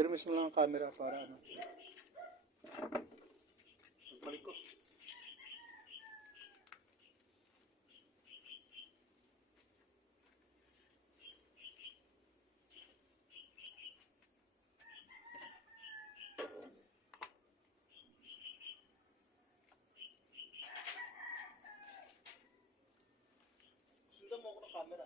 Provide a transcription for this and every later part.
Permis mo lang ang camera para ano. Balik ko. Sundan mo ako ng camera.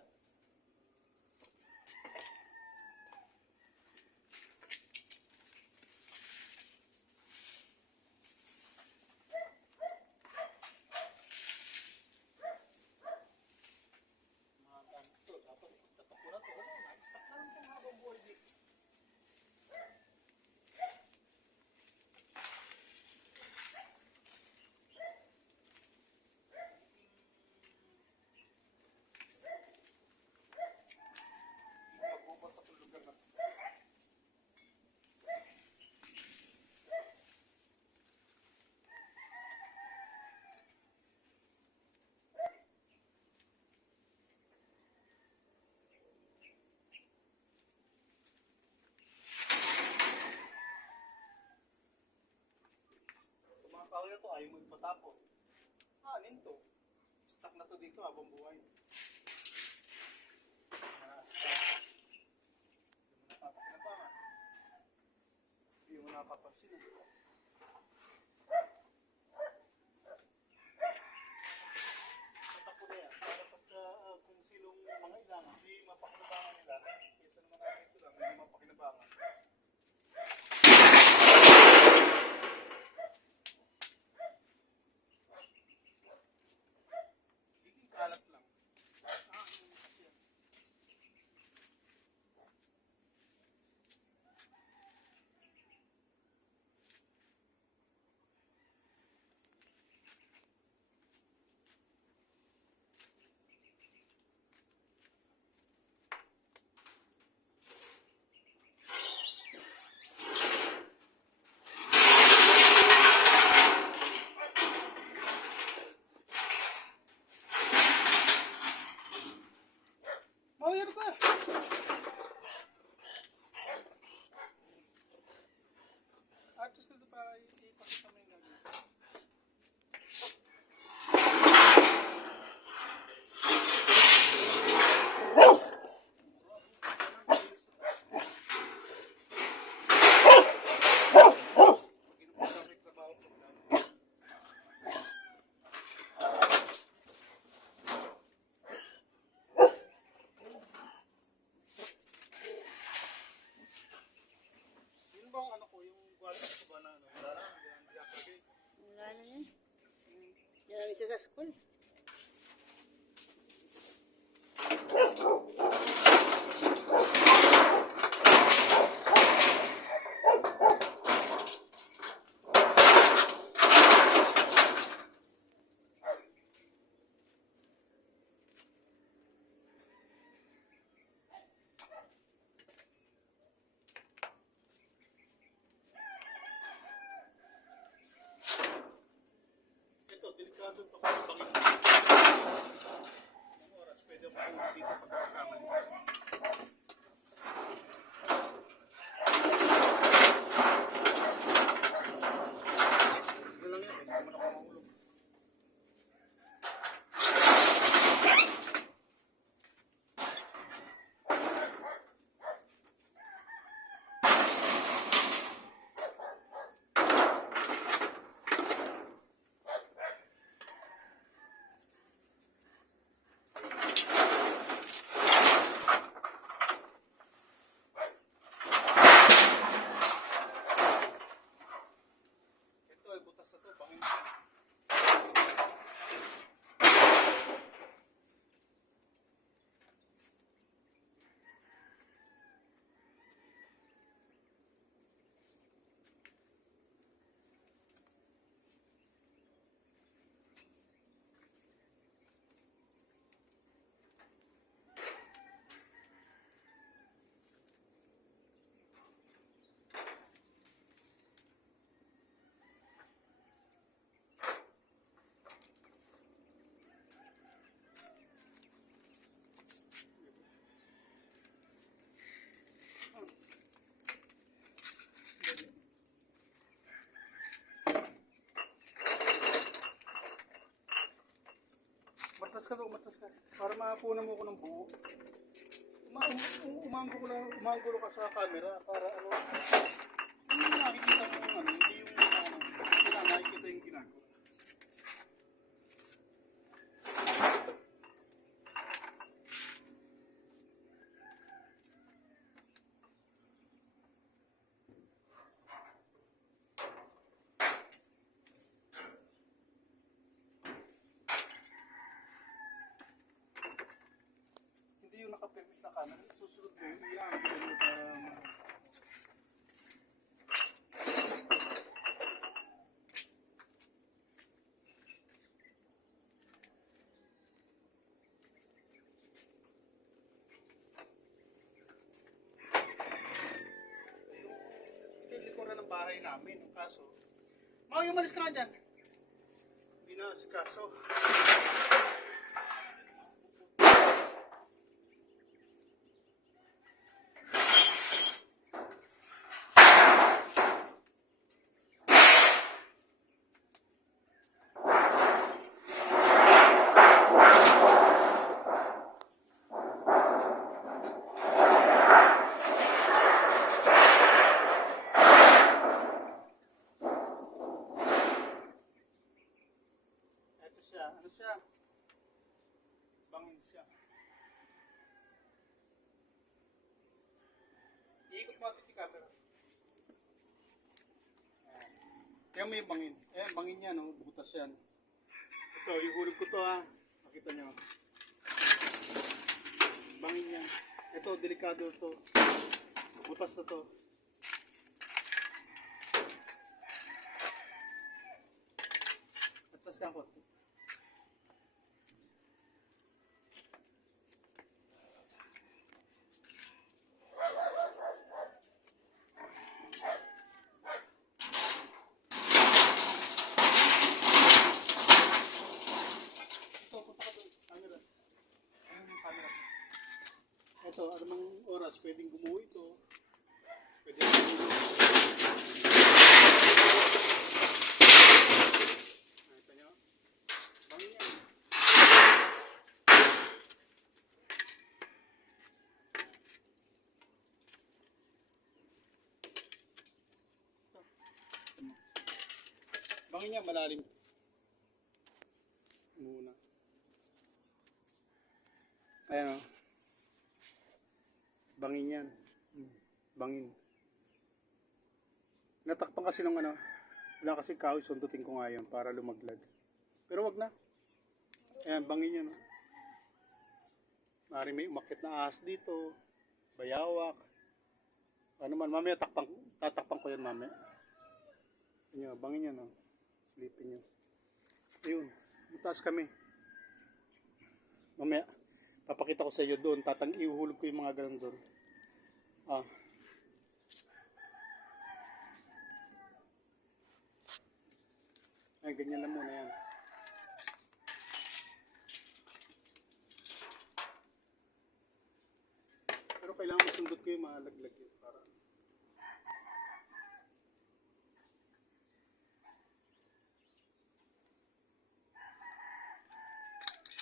Kaya to ayaw mo ipatapon. Anin to? Stuck na to dito habang buhay. Hindi mo napapansin. Tatakbo na yan. Para pagka kung silong mga ilang, hindi mapakinabangan nila. Kesa naman natin ito lang, hindi mapakinabangan. Kalat lang. Wala na yan. Yan isa sa school. Delikado ito kasi bangin. Ang oras, pwede mo dito pagkakamali. Ito lang yan, hindi mo na kumahulog. tas ka. Para mapunan mo ko ng buo. Umanggulo ka sa camera para ano. Hindi mo nakikita mo yung ano, hindi yung ano, sila nakikita yung ginagawa. Hindi yung naka-premise na camera, susunod mo yung i-angle mo para ito yung likuran ng bahay namin. Ang kaso, Mao, umalis ka nga dyan. Hindi na si kaso. Ito siya. Ano siya? Bangin siya. Iikot mo natin si camera. Kaya may bangin. Eh, bangin yan, no? Butas yan. Ito, ihulog ko to, ha. Nakita nyo. Bangin yan. Ito, delikado to. Butas na to. Atras ka ako. Ito, punta ka doon. Camera. Ayun yung camera. Ito, anumang oras pwedeng gumuho ito. Pwedeng gumuho. Nakita nyo? Bangin yan. Ito. Bangin yan, malalim. Muna. Ayan o. Bangin yan. Bangin. Natakpan kasi ng ano. Wala kasi kahoy, sundutin ko nga yan para lumaglag. Pero wag na. Ayan, bangin yan. Maaaring may umakit na ahas dito. Bayawak. Ano man, mamaya tatakpan ko yan mamaya. Ayan, bangin yan. Silipin nyo. Ayun, mataas kami. Mamaya, papakita ko sa iyo doon. Ihulog ko yung mga ganun doon. Ay, ganyan lang muna yan. Pero kailangan masundot ko yung mga laglag yun. Para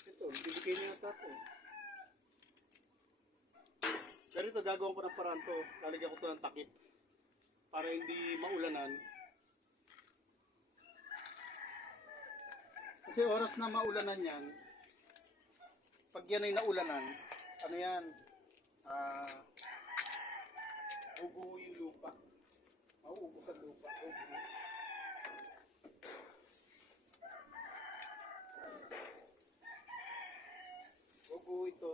ito, bibigay na yata ito. Pero ito, gagawin ko ng paraan to. Lalagyan ko ito ng takip. Para hindi maulanan. Kasi oras na maulanan yan, pag yan ay naulanan, ano yan, ubuho yung lupa. Mauubos ang lupa. Ubuho ito.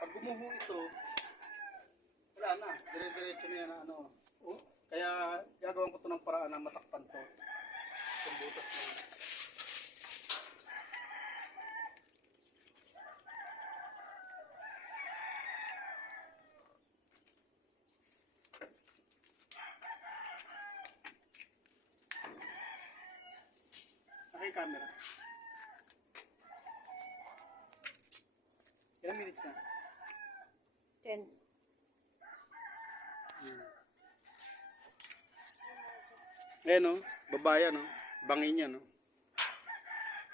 Pag gumuho ito, wala na. Dire-diretso na yan na ano. Kaya gagawin ko ito ng paraan na matakpan to. Itong butas na yun. Camera. Ilang minutes na? 10. Ayan o, babayan o. Bangin yan o.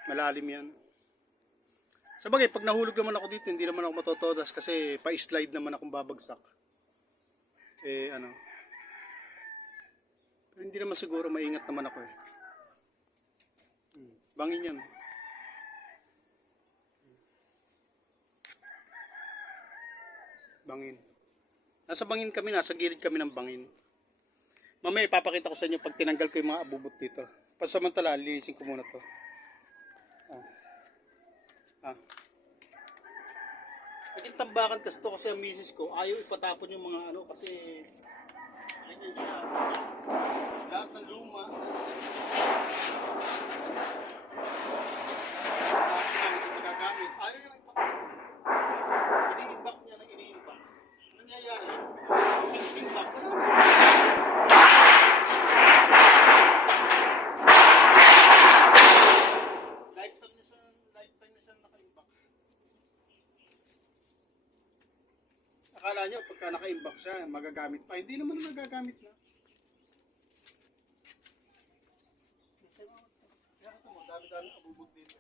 Malalim yan. Sabagay, pag nahulog naman ako dito, hindi naman ako matotodas kasi pa-slide naman akong babagsak. Ano. Pero hindi naman siguro, maingat naman ako eh. Bangin yan. Bangin. Nasa bangin kami, nasa gilid kami ng bangin. Mamaya ipapakita ko sa inyo pag tinanggal ko yung mga abubot dito. Pansamantala, linisin ko muna to. Naging tambakan kasi to kasi ang misis ko, ayaw ipatapon yung mga ano kasi ganyan siya. Lahat ng luma. Magagamit. Ayaw yung ipatapon. Iniimbak niya ng iniimbak. Nangyayari, iniimbak. Lifetime niya siya nakaimbak. Akala nyo, pagka naka-inbox siya, magagamit pa. Hindi naman nagagamit na. Kaya ito mo, dami-dami abubog dito.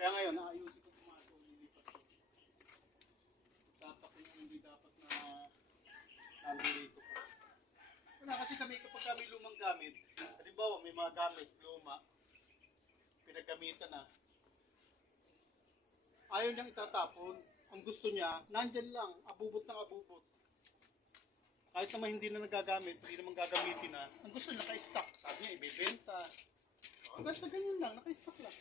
Kaya ngayon, naayusin ko mga ito, nilipat ko. Tapak ko yung hindi dapat na nandito ko. Wala kasi kami, kapag kami lumang gamit, halimbawa may mga gamit, luma, pinagamitan na, ayaw niyang itatapon. Ang gusto niya, nandyan lang, abubot ng abubot. Kahit naman hindi na nagagamit, hindi naman gagamitin na, ang gusto niya naka-stock. Sabi niya, ibebenta. Hanggang sa ganyan lang, naka-stock lang.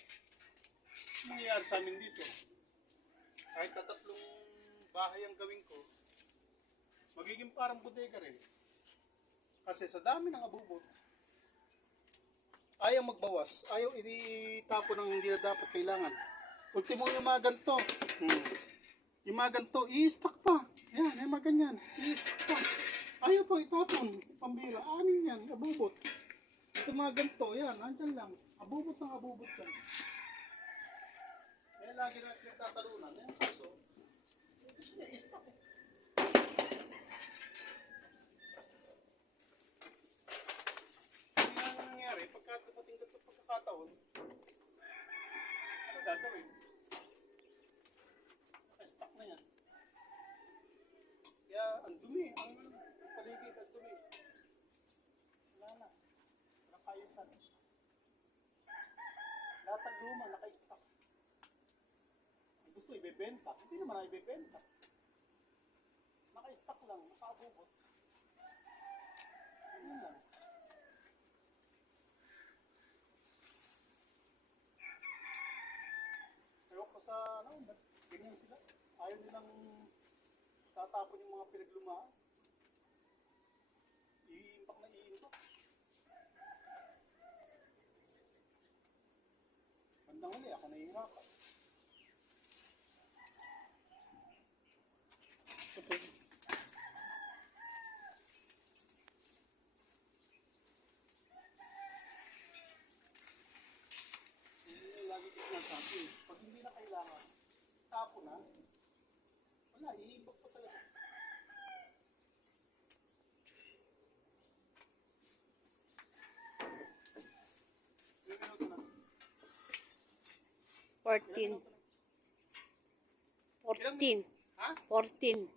Ang nangyayari sa amin dito, kahit na 3 bahay ang gawin ko, magiging parang bodega rin. Kasi sa dami ng abubot, ayaw magbawas, ayaw itapon ng hindi na dapat kailangan. Ultimo yung mga ganito. Yung mga ganito, i-stock pa. Yan, yung mga ganyan. I-stock pa. Ayaw pa itapon. Pambira. Anin yan, abubot. Ito mga ganito, yan, nandyan lang. Abubot ng abubot yan. Kaya lagi na nagtatalunan. Yan, kaso, gusto niya i-stock eh. Hindi na nangyari, pagka dumating ka ito pagkakataon, ano gagawin? Stock na yan. Kaya ang dumi, ang paligid, ang dumi. Wala na. Walang kayusan. Lahat ng luma, naka-stock. Ang gusto, ibebenta. Hindi naman na ibebenta. Naka-stock lang, naka-abubot. Yun lang. Ewan ko sa, ano, ganyan sila. Ayaw nilang tatapon yung mga pinaglumaan. Iimbak na iimbak. Bandang huli, ako nahihirapan. Hindi lagi ko sinasabi. Pag hindi na kailangan, tapo na. Wala, iimbak pa talaga. Ilang minuto na? 14. 14. Ha? 14.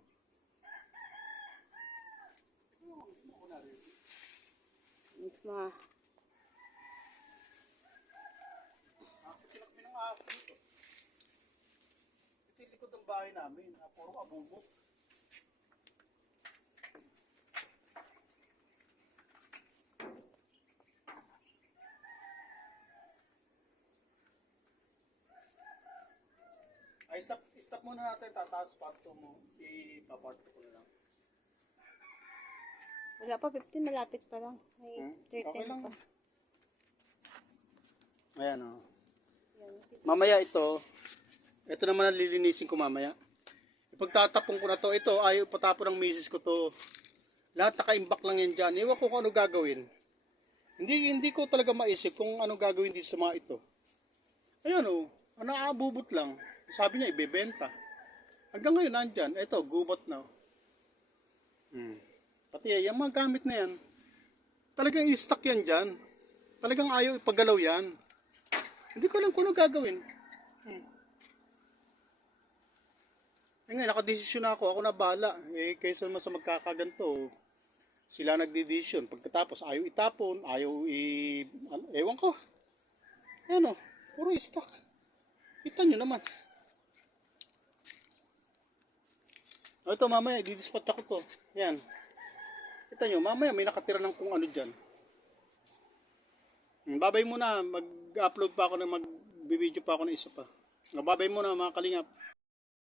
Hindi ako narinig. Mas mga Pinakmi ng ahas dito. Ito yung likod ng bahay namin. Puro abubok. Ay, stop muna natin. Tataas parto mo. Ipaparto ko na lang. wala pa 15, malapit pa lang. May 13 Okay lang. pa. Ayan o. Mamaya ito naman ang lilinisin ko mamaya. Ipagtatapon ko na to. Ito, ayaw patapon ng misis ko to. Lahat nakaimbak lang yan dyan. Ewan ko kung ano gagawin. Hindi ko talaga maisip kung ano gagawin dito sa mga ito. Ayan o. Naabubot lang. Sabi niya, ibebenta. Hanggang ngayon, nandyan. Ito, gubat na. Pati yung mga gamit na yan, talagang i-stock yan dyan. Talagang ayaw ipagalaw yan. Hindi ko alam kung ano gagawin. Ngayon, nakadesisyon na ako. Ako na bahala. Eh, kaysa naman sa magkakaganto, sila nagdedesisyon. Pagkatapos, ayaw itapon, ewan ko. Ano, puro stock. Kita nyo naman. O ito, mamaya, i-dispatch ako to. Yan. Kita nyo, mamaya may nakatira ng kung ano dyan. Babay muna, mag-upload pa ako, mag-video pa ako ng isa pa. Babay muna mga kalingap.